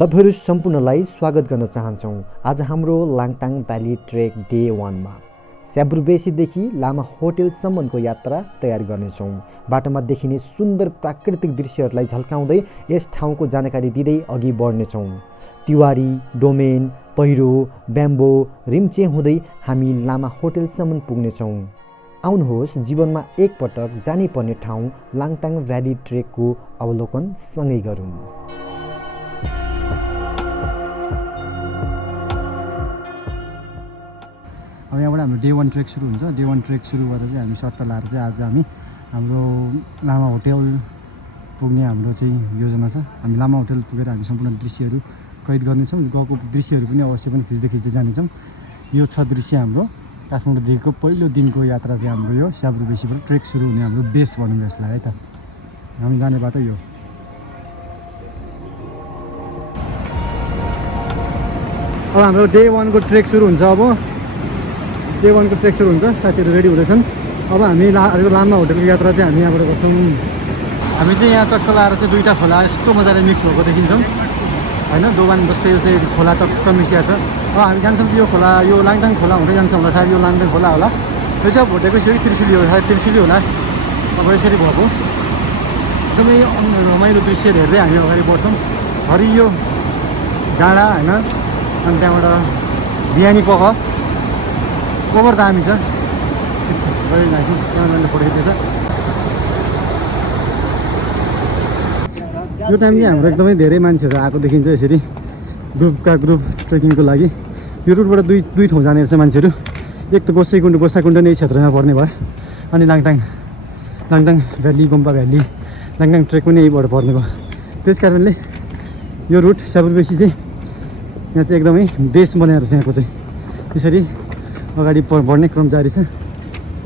तपाईहरु सम्पूर्णलाई स्वागत गर्न चाहन्छौं। आज हाम्रो लाङटाङ भ्याली ट्रेक डे 1 मा स्याब्रुबेसीदेखि लामा होटलसम्मको यात्रा तयार गर्नेछौं। बाटोमा देखिने सुन्दर प्राकृतिक दृश्यहरूलाई झल्काउँदै यस ठाउँको जानकारी दिँदै अघि बढ्नेछौं। तिवारी, डोमेन, पहिरो, ब्याम्बो, रिम्चे हुँदै हामी लामा होटलसम्म पुग्नेछौं। आउनुहोस् जीवनमा एक पटक जानै पर्ने ठाउँ लाङटाङ भ्याली ट्रेकको अवलोकन सँगै गरौँ। अब यहाँबाट हाम्रो डे 1 ट्रेक सुरु हुन्छ। डे 1 ट्रेक सुरु गरेर चाहिँ हामी सट्ट लाएर चाहिँ आज हामी हाम्रो लामा होटल पुग्ने हाम्रो चाहिँ योजना छ। हामी लामा होटल पुगेर हामी सम्पूर्ण दृश्यहरू कैद गर्नेछौँ। गएको दृश्यहरू पनि अवश्य पनि खिच्दै जानेछौँ। यो छ दृश्य हाम्रो काठमाडौँदेखिको पहिलो दिनको यात्रा चाहिँ हाम्रो यो स्याब्रुबेसीबाट ट्रेक सुरु हुने हाम्रो बेस भनौँ यसलाई है त। हामी जाने बाटो यो। अब हाम्रो डे 1 को ट्रेक सुरु हुन्छ। अब डे 1 को ट्रेक सुरु हुन्छ। साथीहरू रेडी हुँदैछन्। अब हामी लामा होटलको यात्रा चाहिँ हामी यहाँबाट गर्छौँ। हामी चाहिँ यहाँ टक्क लाएर चाहिँ दुईवटा खोला यस्तो मजाले मिक्स भएको देखिन्छौँ होइन। दोबान जस्तै यो चाहिँ खोला टक्क मिसिया छ। अब हामी जान्छौँ चाहिँ यो खोला यो लाङटाङ खोला हुँदै जान्छ होला सायद। यो लाङटाङ खोला होला। यो चाहिँ भोटेको यसरी त्रिशुली हो सायद त्रिशुली होला। अब यसरी भएको एकदमै रमाइलो दृश्य हेर्दै हामी अगाडि बढ्छौँ। हरियो डाँडा होइन। अनि त्यहाँबाट बिहानी पख ओभर दामी छ। It's very nice. क्यामेराले फोटो खिच्दैछ। यो टाइम चाहिँ हाम्रो एकदमै धेरै मान्छेहरू आएको देखिन्छ यसरी ग्रुपका ग्रुप ट्रेकिङको लागि। यो रुटबाट दुई ठाउँ जाने रहेछ मान्छेहरू। एक त गोसाकुण्ड नै क्षेत्रमा पर्ने भयो। अनि लाङटाङ भ्याली गुम्पा भ्याली लाङटाङ ट्रेक पनि यहीबाट पर्ने भयो। त्यस कारणले यो रुट स्याब्रुबेसी चाहिँ यहाँ चाहिँ एकदमै बेस बनाएर छ। यहाँको चाहिँ यसरी अगाडि बढ्ने क्रम जारी छ।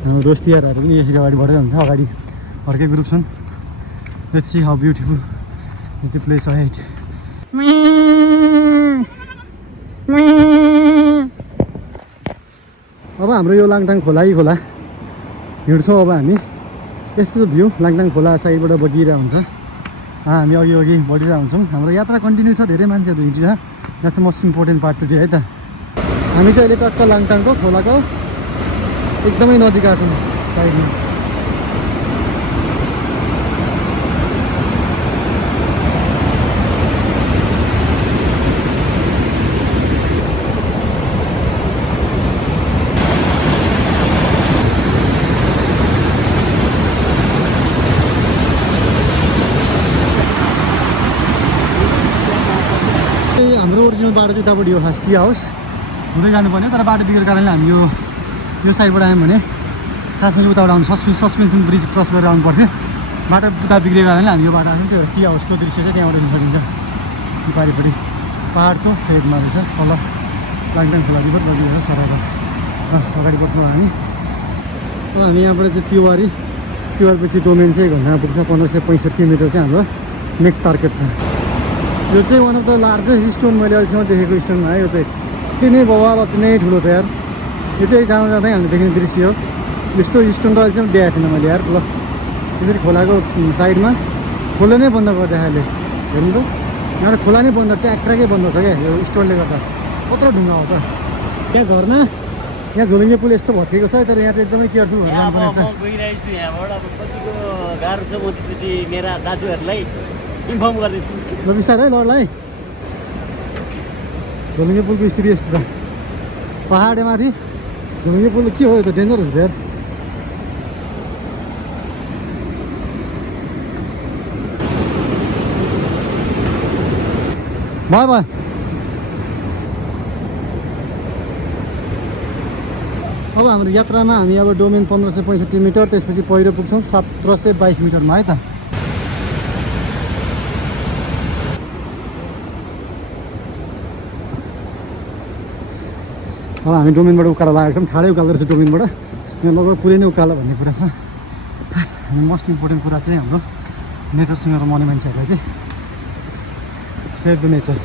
हाम्रो दोस्तीहरू पनि यसरी अगाडि बढ्दै हुन्छ। अगाडि अर्कै ग्रुप छन्। Let's see how beautiful is the place ahead. अब हाम्रो यो लाङटाङ खोला हिँड्छौँ। अब हामी यस्तो भ्यू लाङटाङ खोला साइडबाट बगिरहेको हुन्छ। हामी अघि बढिरहेको हुन्छौँ। हाम्रो यात्रा कन्टिन्यू छ। धेरै मान्छेहरू हिँड्छ। That's the most important part today है त। हामी चाहिँ अहिले टक्क लाङटाङको खोलाको एकदमै नजिक आएको छौँ साइडमा। हाम्रो ओरिजिनल बाटो चाहिँ उतापट्टि हो खास टी हाउस हुँदै जानुपर्ने। तर बाटो बिग्रेको कारणले हामी यो साइडबाट आयौँ भने खासमा उताबाट आउनु सस्पेन्सन ब्रिज क्रस गरेर आउनु पर्थ्यो। बाटो उता बिग्रेको कारणले हामी यो बाटो आयौँ। त्यो टी हाउसको दृश्य चाहिँ त्यहाँबाट हेर्न सकिन्छ। पारिपट्टि पाहाडको फेदमा रहेछ तल लाङटाङ खोला रिभर नजिक सराएर अगाडि बढ्छौँ हामी। अब हामी यहाँबाट चाहिँ तिवारपछि डोमेन चाहिँ घुम्न पुग्छ। 1565 मिटर चाहिँ हाम्रो नेक्स्ट टार्गेट छ। यो चाहिँ one of the largest stone मैले अहिलेसम्म देखेको स्टोनमा है। यो चाहिँ अति नै बवाल अति नै ठुलो छ यार। यो चाहिँ जाँदै हामी देख्ने दृश्य हो। यस्तो स्टोन त अहिलेसम्म देखाएको थिएन मैले यार। ल त्यसरी खोलाको साइडमा खोला नै बन्द गरिदिएको अहिले हेर्नु त। यहाँ खोला नै बन्द ट्याक्कै बन्द छ क्या यो स्टोनले गर्दा। कत्रो ढुङ्गा हो त। यहाँ झर्ना यहाँ झोलिङ्गे पुल यस्तो भत्किएको छ। तर यहाँ चाहिँ एकदमै केयरफुल भएर जानुपर्ने छ। गइरहेको छु यहाँबाट। अब कतिको गाह्रो छ म त्यसपछि मेरा दाजुहरूलाई इन्फर्म गरिदिन्छु। ल बिस्तारै लडलाई। झोलिङ्गे पुलको स्थिति यस्तो छ। पहाडमाथि झोलिङ्गे पुल के हो यो त डेन्जरस छ यार। भयो अब हाम्रो यात्रामा हामी अब डोमेन 1565 मिटर त्यसपछि पहिरो पुग्छौँ 1722 मिटरमा है त। अब हामी डोमेनबाट उकालो लागेको छौँ। ठाडै उकालो रहेछ डोमेनबाट। यहाँ लगभग पुरै नै उकालो भन्ने कुरा छ। मोस्ट इम्पोर्टेन्ट कुरा चाहिँ हाम्रो नेचरसँग रमाउने मान्छेहरूलाई चाहिँ सेभ द नेचर।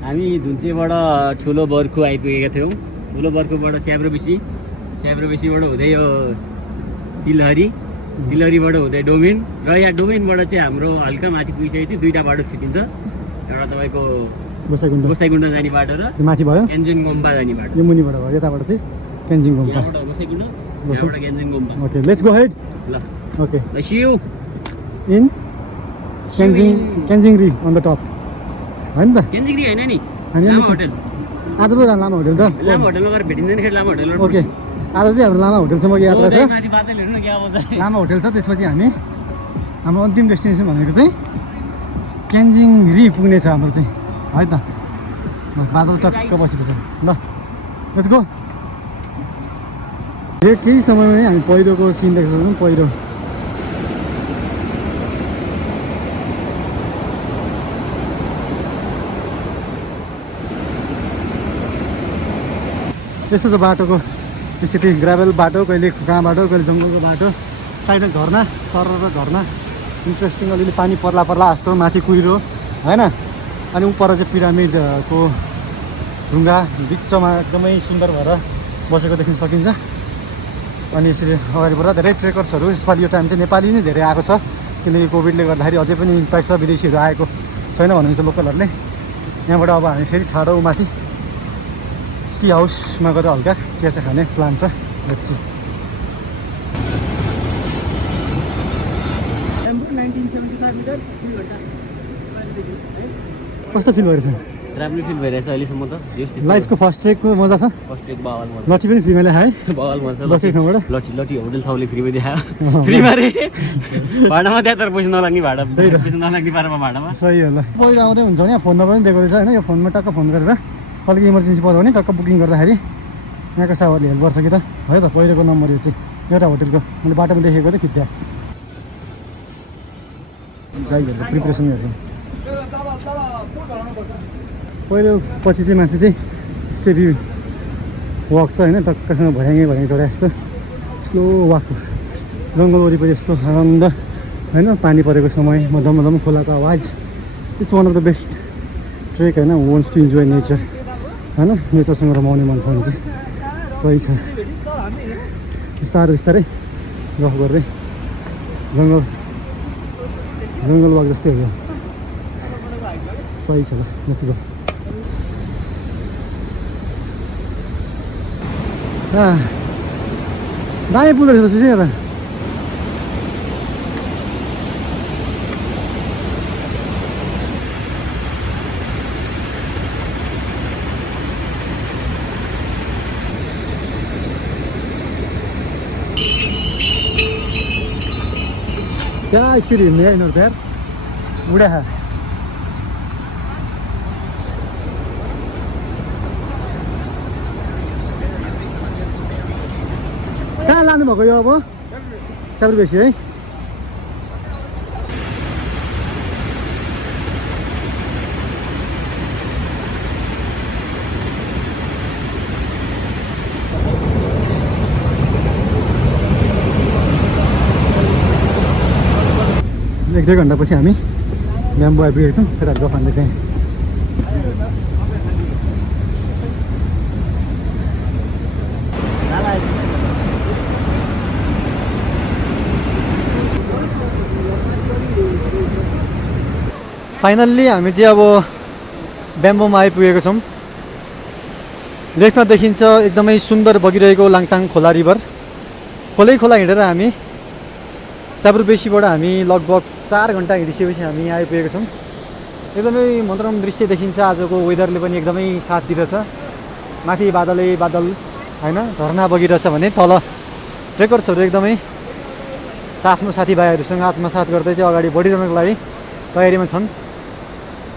हामी धुन्चेबाट ठुलो बर्खु आइपुगेका थियौँ। ठुलो बर्खुबाट स्याब्रुबेसी स्याब्रुबेसीबाट हुँदै यो तिलहरीबाट हुँदै डोमेन र यहाँ डोमेनबाट चाहिँ हाम्रो हल्का माथि पुगिसकेपछि दुईवटा बाटो छुटिन्छ। एउटा तपाईँको गोसाइकुण्ड जाने बाटो र माथि भयो क्यान्जिङ गोम्पा जाने बाटो। यो मुनिबाट भयो यताबाट चाहिँ क्यान्जिङ गोम्पा। यहाँबाट गोसाइकुण्ड यहाँबाट Kyanjin Gompa. Okay let's go head. ल okay see you in Kyanjin Ri on the top होइन त क्यान्जिङ री होइन नि हामी लामा होटल। आज पो लामा होटल त लामा होटलमा गएर भेटिँदैन फेरि लामा होटलमा। ओके आज चाहिँ हाम्रो लामा होटलसम्म यात्रा छ। माथि बादल हेर्नु न क्या आउँछ। लामा होटल छ त्यसपछि हामी हाम्रो अन्तिम डेस्टिनेसन भनेको चाहिँ क्यान्जिङ री पुग्ने छ हाम्रो चाहिँ है त। बादल टक्क बसेको छ ल लेट्स गो। यो केही समयमै हामी पहिरोको सिन देख्न सक्छौँ। पहिरो यस्तो छ बाटोको स्थिति। ग्राभेल बाटो, कहिले कहाँ बाटो, कहिले जङ्गलको बाटो, साइडमा झर्ना सर र झर्ना इन्ट्रेस्टिङ। अलिअलि पानी पर्ला पर्ला जस्तो माथि कुहिरो होइन। अनि उपर चाहिँ पिरामिडको ढुङ्गा बिचमा एकदमै सुन्दर भएर बसेको देख्न सकिन्छ। अनि यसरी अगाडि बढ्दा धेरै ट्रेकर्सहरू यसपालि यो टाइम चाहिँ नेपाली नै धेरै आएको छ, किनकि कोभिडले गर्दाखेरि अझै पनि इम्प्याक्ट छ। विदेशीहरू आएको छैन भन्नुहुन्छ लोकलहरूले। यहाँबाट अब हामी फेरि ठाडो माथि टी हाउसमा गएर हल्का चिया खाने प्लान छ। कस्तो फिल भइरहेछ? राम्रो फिल भइरहेछ अहिलेसम्म त। लाइफको फर्स्ट ट्रेकको मजा छ। फर्स्ट ट्रेक बवाल मजा। लट्ठी पनि फ्रीमा ल्याए है? बवाल मजा। बसेको ठाउँबाट लट्ठी होटल सबले फ्रीमा देखायो। फ्रीमा रे भाडामा त्यहाँ तर पैसा नलाग्ने भाडा, पैसा नलाग्ने पारामा भाडामा। सही हो ल। पहिला आउँदै हुन्छ भने यहाँ फोनमा पनि दिएको रहेछ होइन। यो फोनमा टक्क फोन गरेर अलिक इमर्जेन्सी पऱ्यो भने टक्क बुकिङ गर्दाखेरि यहाँको सावरले हेल्प गर्छ कि त है त। पहिलेको नम्बर यो चाहिँ एउटा होटलको मैले बाटोमा देखेको त खिच्दा गाइडहरूको प्रिपरेसन हेर्छु। पहिलो पछि चाहिँ माथि चाहिँ स्टेपी वाक छ होइन। टक्कसँग भर्याङ चढाए जस्तो स्लो वाक। जङ्गल वरिपरि यस्तो आनन्द होइन। पानी परेको समय मधम मधम खोलाको आवाज। It's one of the best track होइन। वान्ट्स टु इन्जोय नेचर होइन। नेचरसँग रमाउने मन छ भने चाहिँ सही छ। बिस्तारै बिस्तारै गफ गर्दै जङ्गल वाक जस्तै हो। सही छ ल लेट्स गो। दामी पुल रहेछ सुझे त। क्या स्पिड हिँड्ने यिनीहरू त यार बुढा। कहाँ लानुभएको यो अब? स्याब्रुबेसी है। एक दुई घन्टापछि हामी ब्याम्बो आइपुगेको छौँ। केटाहरूको फान्दै चाहिँ फाइनल्ली हामी चाहिँ अब ब्याम्बोमा आइपुगेको छौँ। लेफ्टमा देखिन्छ एकदमै सुन्दर बगिरहेको लाङटाङ खोला रिभर। खोला हिँडेर हामी स्याब्रुबेसीबाट हामी लगभग 4 घन्टा हिँडिसकेपछि हामी यहाँ आइपुगेको छौँ। एकदमै मनोरम दृश्य देखिन्छ। आजको वेदरले पनि एकदमै साथ दिइरहेछ। माथि बादलै बादल होइन। झरना बगिरहेछ भने तल ट्रेकर्सहरू एकदमै आफ्नो साथीभाइहरूसँग आत्मसात गर्दै चाहिँ अगाडि बढिरहनको लागि तयारीमा छन्।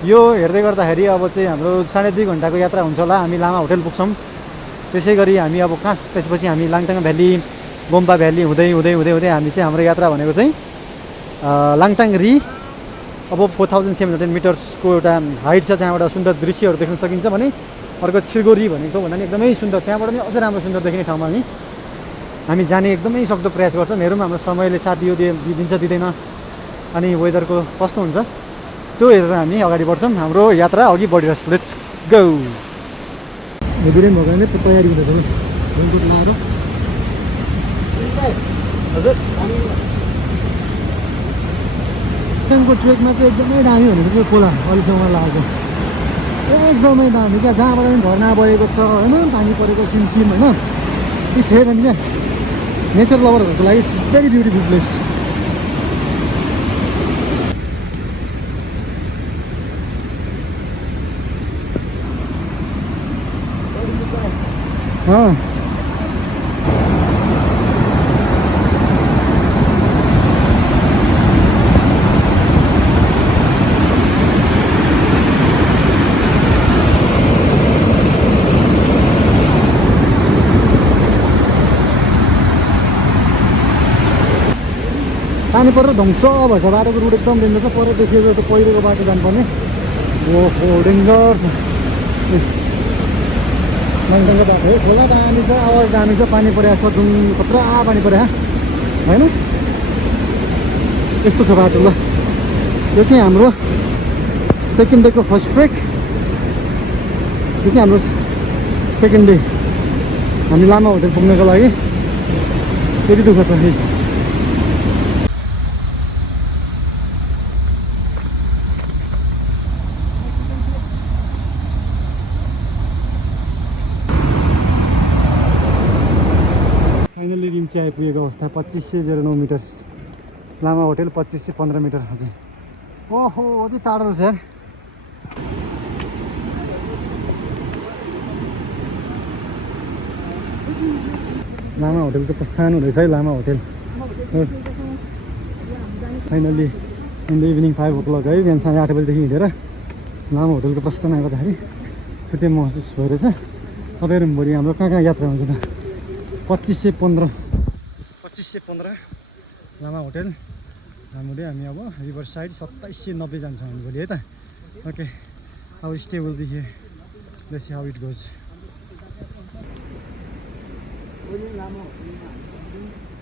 यो हेर्दै गर्दाखेरि अब चाहिँ हाम्रो 2.5 घन्टाको यात्रा हुन्छ होला। हामी लामा होटल पुग्छौँ। त्यसै गरी हामी अब कहाँ त्यसपछि हामी लाङटाङ भ्याली, गोम्पा भ्याली हुँदै हुँदै हुँदै हुँदै हामी चाहिँ हाम्रो यात्रा भनेको चाहिँ लाङटाङ री अब 4700 मिटर्सको एउटा हाइट छ। त्यहाँबाट सुन्दर दृश्यहरू देख्न सकिन्छ भने अर्को छिर्गोरी भनेको भन्दा नि एकदमै सुन्दर। त्यहाँबाट नि अझ राम्रो सुन्दर देखिने ठाउँमा हामी जाने एकदमै सक्दो प्रयास गर्छौँ। हेरौँ हाम्रो समयले साथ दिन्छ दिँदैन अनि वेदरको कस्तो हुन्छ त्यो हेरेर हामी अगाडि बढ्छौँ। हाम्रो यात्रा अघि बढिरहेछ। Let's go. बिरेन भगवान्ले तयारी हुँदैछ। रेनकोट लगाएर हजुर को ट्रेकमा चाहिँ एकदमै दामी भनेको चाहिँ खोला अहिलेसम्म लागेको एकदमै दामी क्या जहाँबाट पनि झर्ना बगेको छ होइन पानी परेको सिमसिम होइन त्यो छ भने क्या नेचर लभरहरूको लागि इट्स भेरी ब्युटिफुल प्लेस पानी परेर ध्वंस भएछ बाटोको रुट एकदम डेन्जर छ पर देखिएको त पहिरोको बाटो जानुपर्ने ओहो डेन्जर लाङटाङको बाटो है खोला दामी छ आवाज दामी छ पानी परेको छ जुन खतरा पानी परे होइन यस्तो छ बाटो ल यो चाहिँ हाम्रो सेकेन्ड डेको फर्स्ट ट्रेक यो चाहिँ हाम्रो सेकेन्ड डे हामी लामा होटल पुग्नको लागि त्यति दुःख छ है फाइनली रिम्चे आइपुगेको अवस्था 2509 मिटर लामा होटल 2515 मिटर अझै ओहो अति टाढो रहेछ यार लामा होटलको प्रस्थान हुँदैछ है Lama hotel finally in the evening 5 o'clock है बिहान 8:30 बजीदेखि हिँडेर लामा होटलको प्रस्थान गर्दाखेरि छुट्टै महसुस भइरहेछ तपाईँहरू भोलि हाम्रो कहाँ यात्रा हुन्छ त 2515 लामा होटल हामीले हामी अब रिभर साइड 2790 जान्छौँ हामी भोलि है त okay our stay will be here let's see how it goes Lama hotel